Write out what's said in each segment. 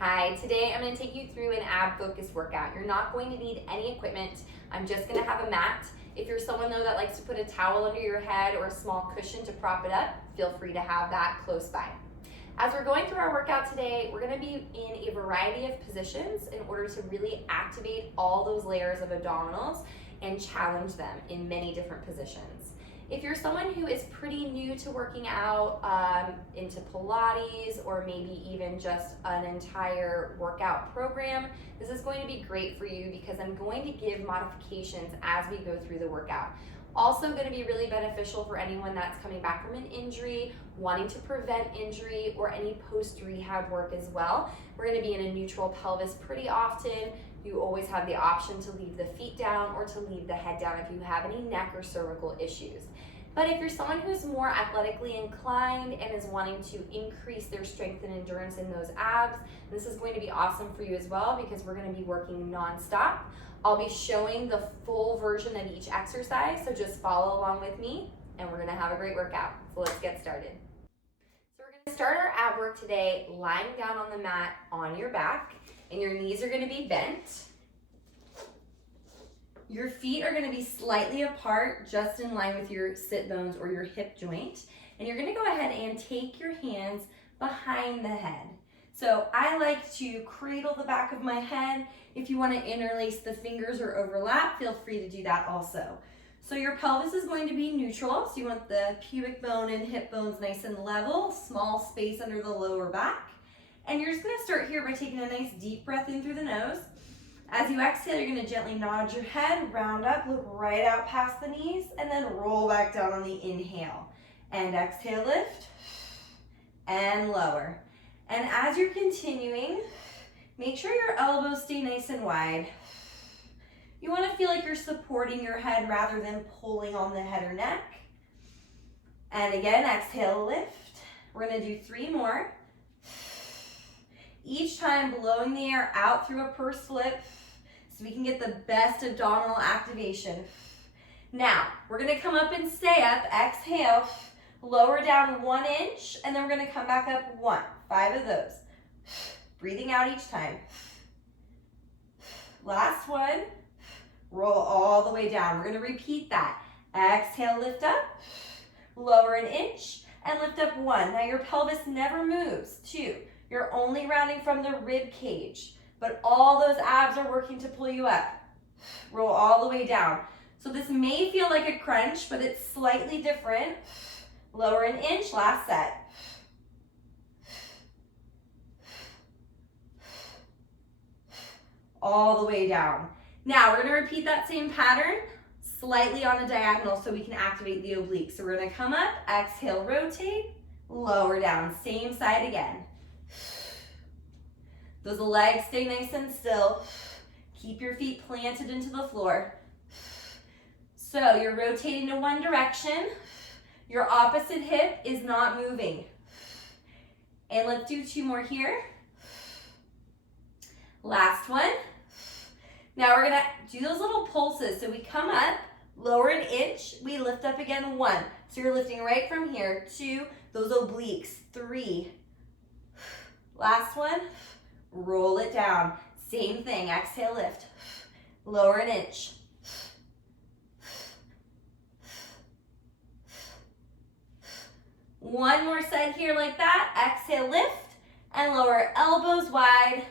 Hi, today I'm going to take you through an ab focused workout. You're not going to need any equipment. I'm just going to have a mat. If you're someone though that likes to put a towel under your head or a small cushion to prop it up, feel free to have that close by. As we're going through our workout today, we're going to be in a variety of positions in order to really activate all those layers of abdominals and challenge them in many different positions. If you're someone who is pretty new to working out, into Pilates, or maybe even just an entire workout program, this is going to be great for you because I'm going to give modifications as we go through the workout. Also going to be really beneficial for anyone that's coming back from an injury, wanting to prevent injury, or any post-rehab work as well. We're going to be in a neutral pelvis pretty often. You always have the option to leave the feet down or to leave the head down if you have any neck or cervical issues. But if you're someone who's more athletically inclined and is wanting to increase their strength and endurance in those abs, this is going to be awesome for you as well because we're going to be working non-stop. I'll be showing the full version of each exercise, so just follow along with me and we're going to have a great workout. So let's get started. So we're going to start our ab work today lying down on the mat on your back, and your knees are going to be bent. Your feet are going to be slightly apart, just in line with your sit bones or your hip joint. And you're going to go ahead and take your hands behind the head. So I like to cradle the back of my head. If you want to interlace the fingers or overlap, feel free to do that also. So your pelvis is going to be neutral. So you want the pubic bone and hip bones nice and level, small space under the lower back. And you're just going to start here by taking a nice deep breath in through the nose. As you exhale, you're going to gently nod your head, round up, look right out past the knees, and then roll back down on the inhale. And exhale, lift, and lower. And as you're continuing, make sure your elbows stay nice and wide. You want to feel like you're supporting your head rather than pulling on the head or neck. And again, exhale, lift. We're going to do 3 more. Each time blowing the air out through a pursed lip so we can get the best abdominal activation. Now, we're going to come up and stay up. Exhale, lower down 1 inch, and then we're going to come back up 1. 5 of those. Breathing out each time. Last one. Roll all the way down. We're going to repeat that. Exhale, lift up. Lower 1 inch, and lift up 1. Now your pelvis never moves. 2. You're only rounding from the rib cage, but all those abs are working to pull you up. Roll all the way down. So this may feel like a crunch, but it's slightly different. Lower 1 inch, last set. All the way down. Now we're going to repeat that same pattern slightly on a diagonal so we can activate the oblique. So we're going to come up, exhale, rotate, lower down, same side again. Those legs stay nice and still. Keep your feet planted into the floor. So you're rotating to one direction. Your opposite hip is not moving. And let's do 2 more here. Last one. Now we're gonna do those little pulses. So we come up, lower 1 inch, we lift up again 1. So you're lifting right from here, 2, those obliques, 3. Last one. Roll it down. Same thing. Exhale, lift. Lower 1 inch. One more set here like that. Exhale, lift, and lower elbows wide.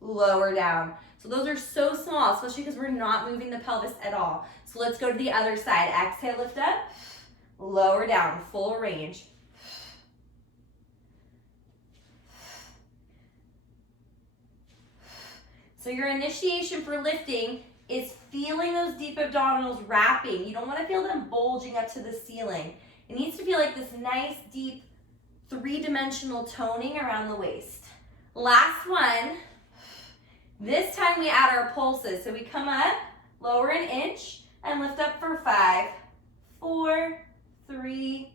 Lower down. So those are so small, especially because we're not moving the pelvis at all. So let's go to the other side. Exhale, lift up. Lower down. Full range. So your initiation for lifting is feeling those deep abdominals wrapping. You don't want to feel them bulging up to the ceiling. It needs to feel like this nice, deep, 3-dimensional toning around the waist. Last one. This time we add our pulses. So we come up, lower 1 inch, and lift up for 5, 4, 3,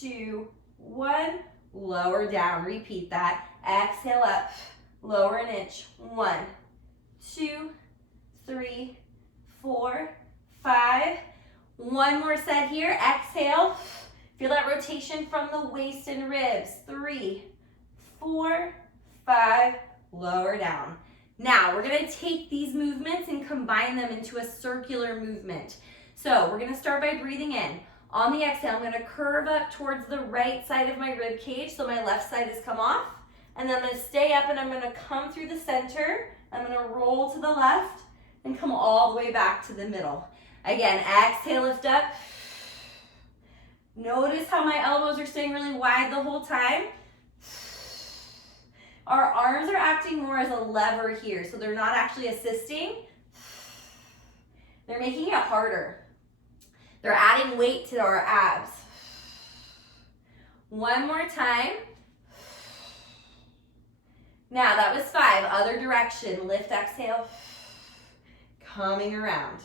2, 1. Lower down. Repeat that. Exhale up, lower 1 inch. 1, 2, 3, 4, 5. One more set here. Exhale. Feel that rotation from the waist and ribs. 3, 4, 5, lower down. Now, we're gonna take these movements and combine them into a circular movement. So we're gonna start by breathing in. On the exhale, I'm gonna curve up towards the right side of my rib cage, so my left side has come off. And then I'm gonna stay up and I'm gonna come through the center. I'm gonna roll to the left and come all the way back to the middle. Again, exhale, lift up. Notice how my elbows are staying really wide the whole time. Our arms are acting more as a lever here, so they're not actually assisting. They're making it harder. They're adding weight to our abs. One more time. Now that was 5, other direction. Lift, exhale, coming around.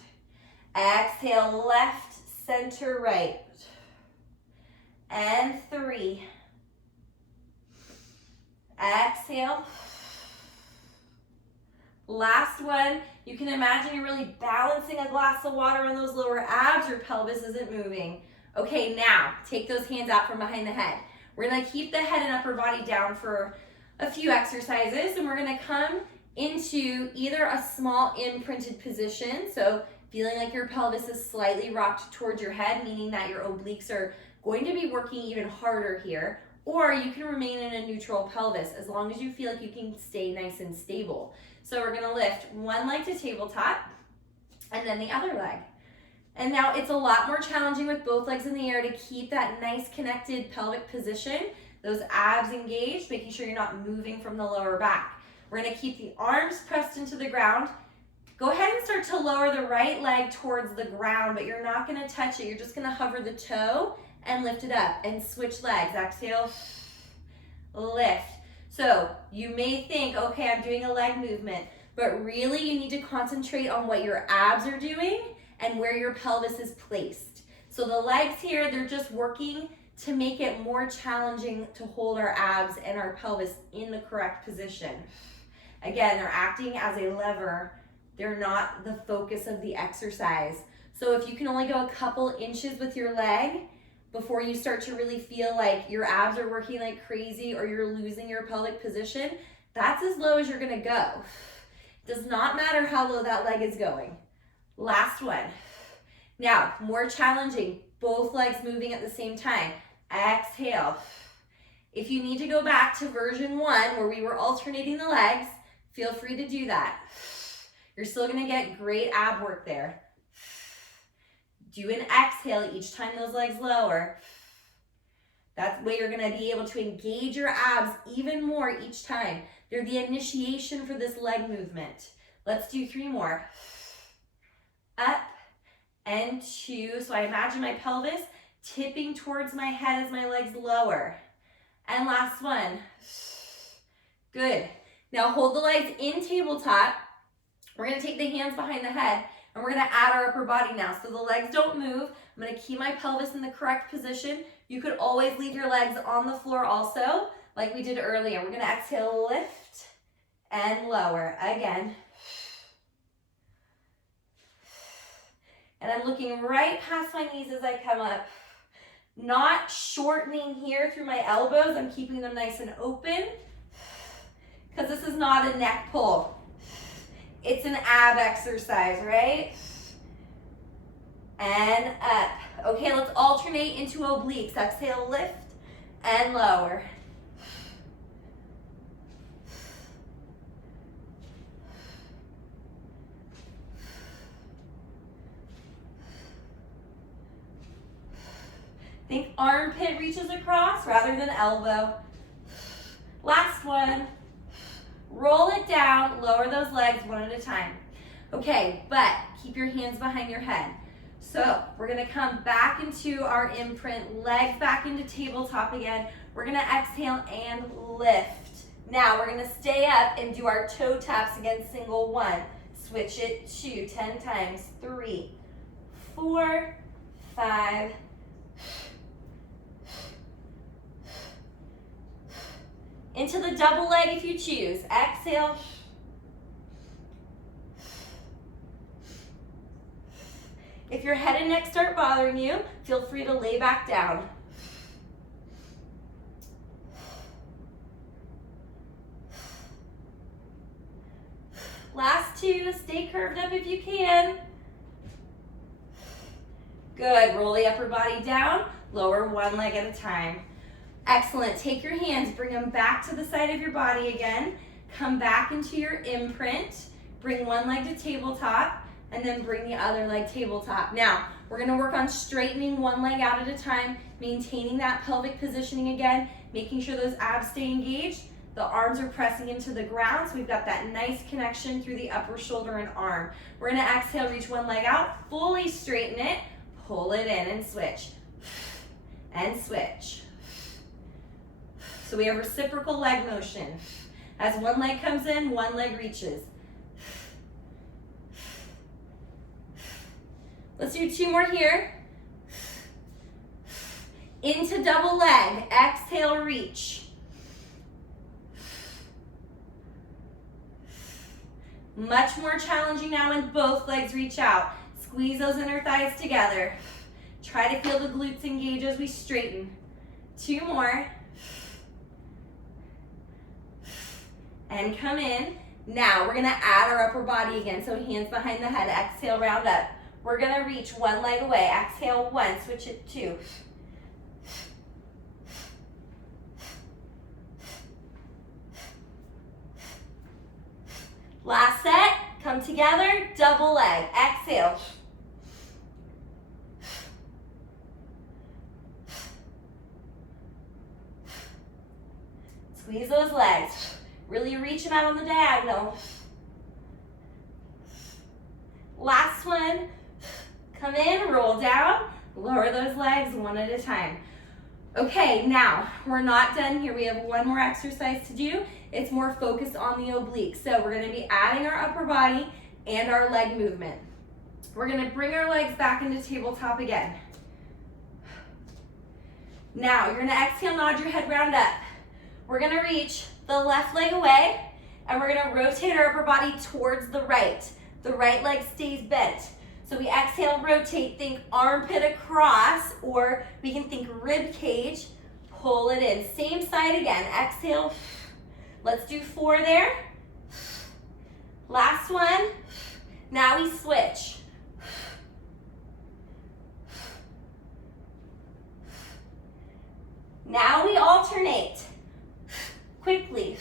Exhale, left, center, right. And 3. Exhale. Last one. You can imagine you're really balancing a glass of water on those lower abs. Your pelvis isn't moving. Okay, now take those hands out from behind the head. We're gonna keep the head and upper body down for a few exercises, and we're gonna come into either a small imprinted position, so feeling like your pelvis is slightly rocked towards your head, meaning that your obliques are going to be working even harder here, or you can remain in a neutral pelvis as long as you feel like you can stay nice and stable. So we're gonna lift one leg to tabletop and then the other leg. And now it's a lot more challenging with both legs in the air to keep that nice connected pelvic position, those abs engaged, making sure you're not moving from the lower back. We're gonna keep the arms pressed into the ground. Go ahead and start to lower the right leg towards the ground, but you're not gonna touch it. You're just gonna hover the toe and lift it up and switch legs. Exhale, lift. So you may think, okay, I'm doing a leg movement, but really you need to concentrate on what your abs are doing and where your pelvis is placed. So the legs here, they're just working to make it more challenging to hold our abs and our pelvis in the correct position. Again, they're acting as a lever. They're not the focus of the exercise. So if you can only go a couple inches with your leg before you start to really feel like your abs are working like crazy or you're losing your pelvic position, that's as low as you're gonna go. Does not matter how low that leg is going. Last one. Now, more challenging, both legs moving at the same time. Exhale. If you need to go back to version 1 where we were alternating the legs, feel free to do that. You're still gonna get great ab work there. Do an exhale each time those legs lower. That way you're gonna be able to engage your abs even more each time. They're the initiation for this leg movement. Let's do 3 more. Up and 2. So I imagine my pelvis tipping towards my head as my legs lower. And last one. Good. Now hold the legs in tabletop. We're gonna take the hands behind the head and we're gonna add our upper body now. So the legs don't move. I'm gonna keep my pelvis in the correct position. You could always leave your legs on the floor also, like we did earlier. We're gonna exhale, lift and lower. Again. And I'm looking right past my knees as I come up. Not shortening here through my elbows. I'm keeping them nice and open because this is not a neck pull. It's an ab exercise, right? And up. Okay, let's alternate into obliques. Exhale, lift and lower. Think armpit reaches across rather than elbow. Last one. Roll it down, lower those legs one at a time. Okay, but keep your hands behind your head. So we're gonna come back into our imprint, legs back into tabletop again. We're gonna exhale and lift. Now we're gonna stay up and do our toe taps again, single 1. Switch it 2, 10 times, 3, 4, 5, into the double leg if you choose. Exhale. If your head and neck start bothering you, feel free to lay back down. you. Stay curved up if you can. Good, roll the upper body down, lower one leg at a time. Excellent, take your hands, bring them back to the side of your body again. Come back into your imprint. Bring one leg to tabletop, and then bring the other leg tabletop. Now, we're gonna work on straightening one leg out at a time, maintaining that pelvic positioning again, making sure those abs stay engaged. The arms are pressing into the ground, so we've got that nice connection through the upper shoulder and arm. We're gonna exhale, reach one leg out, fully straighten it, pull it in and switch. And switch. So we have reciprocal leg motion. As one leg comes in, one leg reaches. Let's do 2 more here. Into double leg, exhale, reach. Much more challenging now when both legs reach out. Squeeze those inner thighs together. Try to feel the glutes engage as we straighten. 2 more. And come in. Now we're gonna add our upper body again. So hands behind the head, exhale, round up. We're gonna reach one leg away. Exhale, 1, switch it, 2. Last set, come together, double leg, exhale. Squeeze those legs. Really reach them out on the diagonal. Last one. Come in, roll down, lower those legs one at a time. Okay, now we're not done here. We have one more exercise to do. It's more focused on the oblique. So we're gonna be adding our upper body and our leg movement. We're gonna bring our legs back into tabletop again. Now you're gonna exhale, nod your head, round up. We're gonna reach the left leg away, and we're gonna rotate our upper body towards the right. The right leg stays bent. So we exhale, rotate, think armpit across, or we can think rib cage, pull it in. Same side again, exhale. Let's do 4 there. Last one. Now we switch. Now we alternate. Quickly.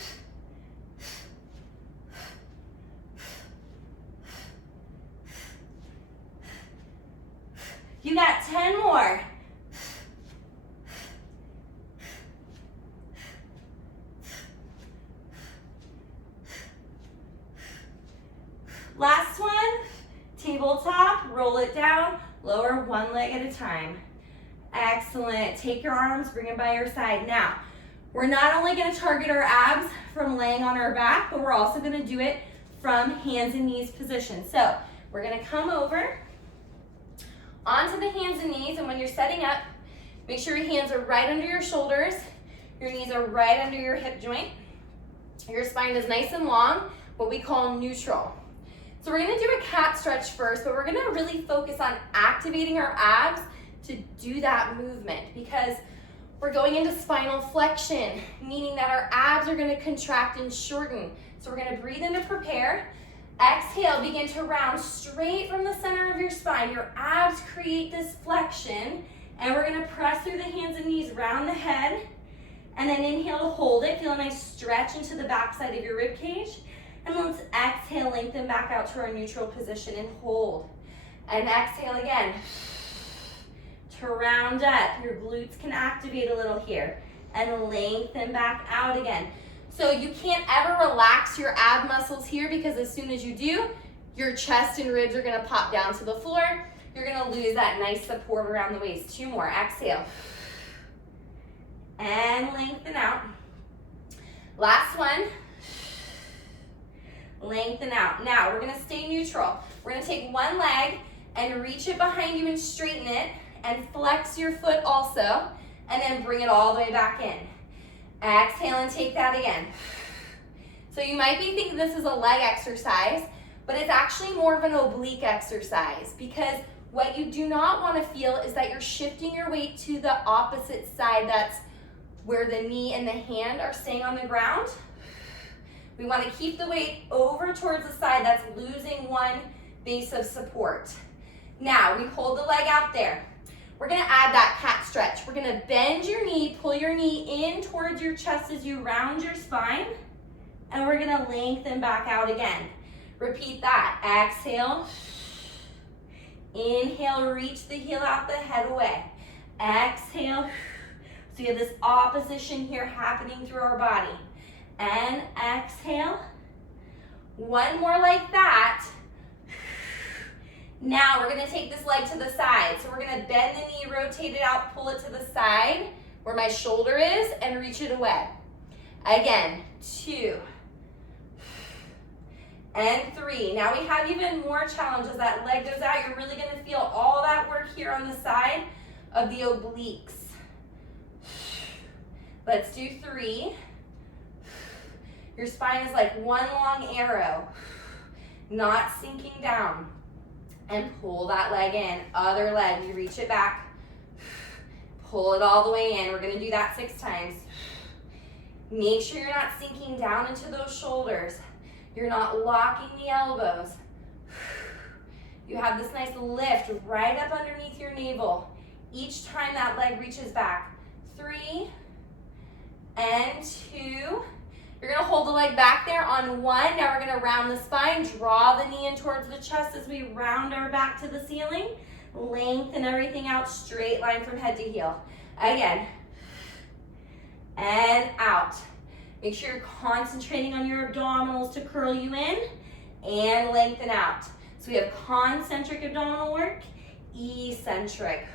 You got 10 more. Last one, tabletop, roll it down, lower one leg at a time. Excellent. Take your arms, bring them by your side. Now, we're not only going to target our abs from laying on our back, but we're also going to do it from hands and knees position. So we're going to come over onto the hands and knees, and when you're setting up, make sure your hands are right under your shoulders, your knees are right under your hip joint, your spine is nice and long, what we call neutral. So we're gonna do a cat stretch first, but we're gonna really focus on activating our abs to do that movement, because we're going into spinal flexion, meaning that our abs are gonna contract and shorten. So we're gonna breathe in to prepare. Exhale, begin to round straight from the center of your spine. Your abs create this flexion, and we're gonna press through the hands and knees, round the head, and then inhale to hold it. Feel a nice stretch into the backside of your rib cage. And let's exhale, lengthen back out to our neutral position and hold. And exhale again. To round up, your glutes can activate a little here. And lengthen back out again. So you can't ever relax your ab muscles here, because as soon as you do, your chest and ribs are gonna pop down to the floor. You're gonna lose that nice support around the waist. 2 more, exhale. And lengthen out. Last one. Lengthen out. Now we're gonna stay neutral. We're gonna take one leg and reach it behind you and straighten it, and flex your foot also, and then bring it all the way back in. Exhale and take that again. So you might be thinking this is a leg exercise, but it's actually more of an oblique exercise, because what you do not want to feel is that you're shifting your weight to the opposite side. That's where the knee and the hand are staying on the ground. We want to keep the weight over towards the side. That's losing one base of support. Now, we hold the leg out there. We're gonna add that cat stretch. We're gonna bend your knee, pull your knee in towards your chest as you round your spine, and we're gonna lengthen back out again. Repeat that. Exhale. Inhale, reach the heel out, the head away. Exhale. So you have this opposition here happening through our body. And exhale. One more like that. Now we're gonna take this leg to the side. So we're gonna bend the knee, rotate it out, pull it to the side where my shoulder is, and reach it away. Again, 2 and 3. Now we have even more challenge as that leg goes out. You're really gonna feel all that work here on the side of the obliques. Let's do 3. Your spine is like one long arrow, not sinking down. And pull that leg in. Other leg, you reach it back. Pull it all the way in. We're gonna do that 6 times. Make sure you're not sinking down into those shoulders. You're not locking the elbows. You have this nice lift right up underneath your navel. Each time that leg reaches back. 3 and 2. You're gonna hold the leg back there on 1. Now we're gonna round the spine, draw the knee in towards the chest as we round our back to the ceiling. Lengthen everything out, straight line from head to heel. Again, and out. Make sure you're concentrating on your abdominals to curl you in and lengthen out. So we have concentric abdominal work, eccentric,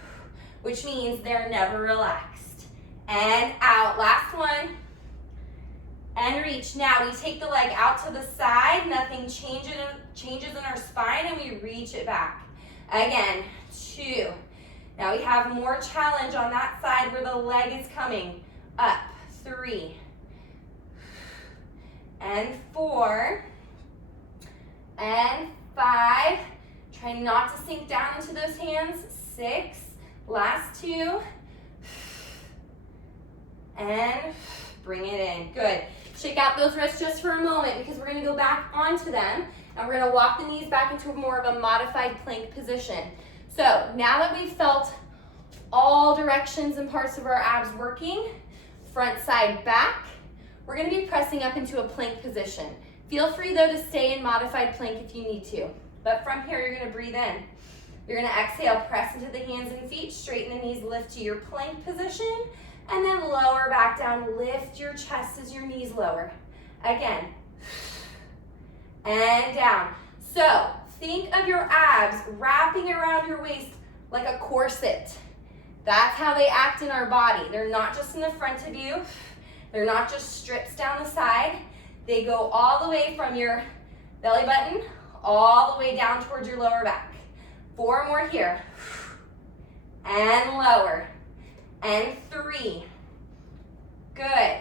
which means they're never relaxed. And out, last one. And reach. Now we take the leg out to the side, nothing changes in our spine, and we reach it back. Again, 2. Now we have more challenge on that side where the leg is coming up. 3 and 4 and 5. Try not to sink down into those hands. 6. Last 2. And bring it in. Good. Shake out those wrists just for a moment because we're going to go back onto them and we're going to walk the knees back into more of a modified plank position. So now that we've felt all directions and parts of our abs working, front, side, back, we're going to be pressing up into a plank position. Feel free though to stay in modified plank if you need to. But from here, you're going to breathe in. You're going to exhale, press into the hands and feet, straighten the knees, lift to your plank position. And then lower back down, lift your chest as your knees lower. Again, and down. So think of your abs wrapping around your waist like a corset. That's how they act in our body. They're not just in the front of you. They're not just strips down the side. They go all the way from your belly button all the way down towards your lower back. 4 more here. And lower. And 3. Good.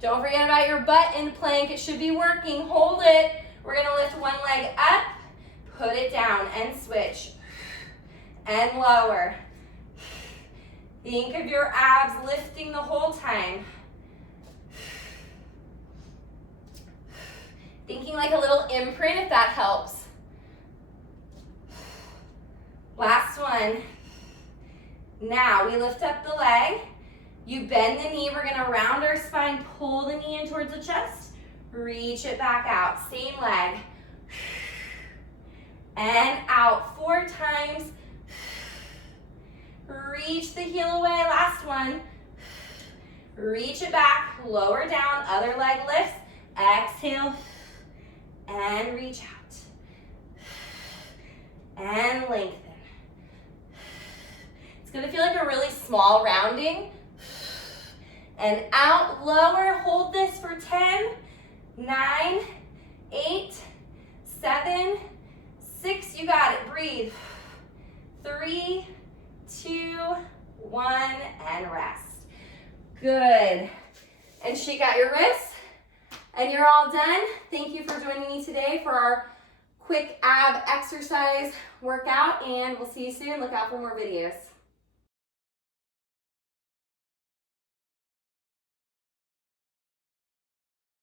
Don't forget about your butt in plank. It should be working. Hold it. We're going to lift one leg up, put it down, and switch. And lower. Think of your abs lifting the whole time. Thinking like a little imprint if that helps. Last one. Now we lift up the leg, you bend the knee, we're gonna round our spine, pull the knee in towards the chest, reach it back out, same leg, and out 4 times, reach the heel away, last one, reach it back, lower down, other leg lifts, exhale, and reach out, and lengthen. It's gonna feel like a really small rounding. And out, lower, hold this for 10, 9, 8, 7, 6, you got it, breathe. 3, 2, 1, and rest. Good. And shake out your wrists, and you're all done. Thank you for joining me today for our quick ab exercise workout, and we'll see you soon. Look out for more videos.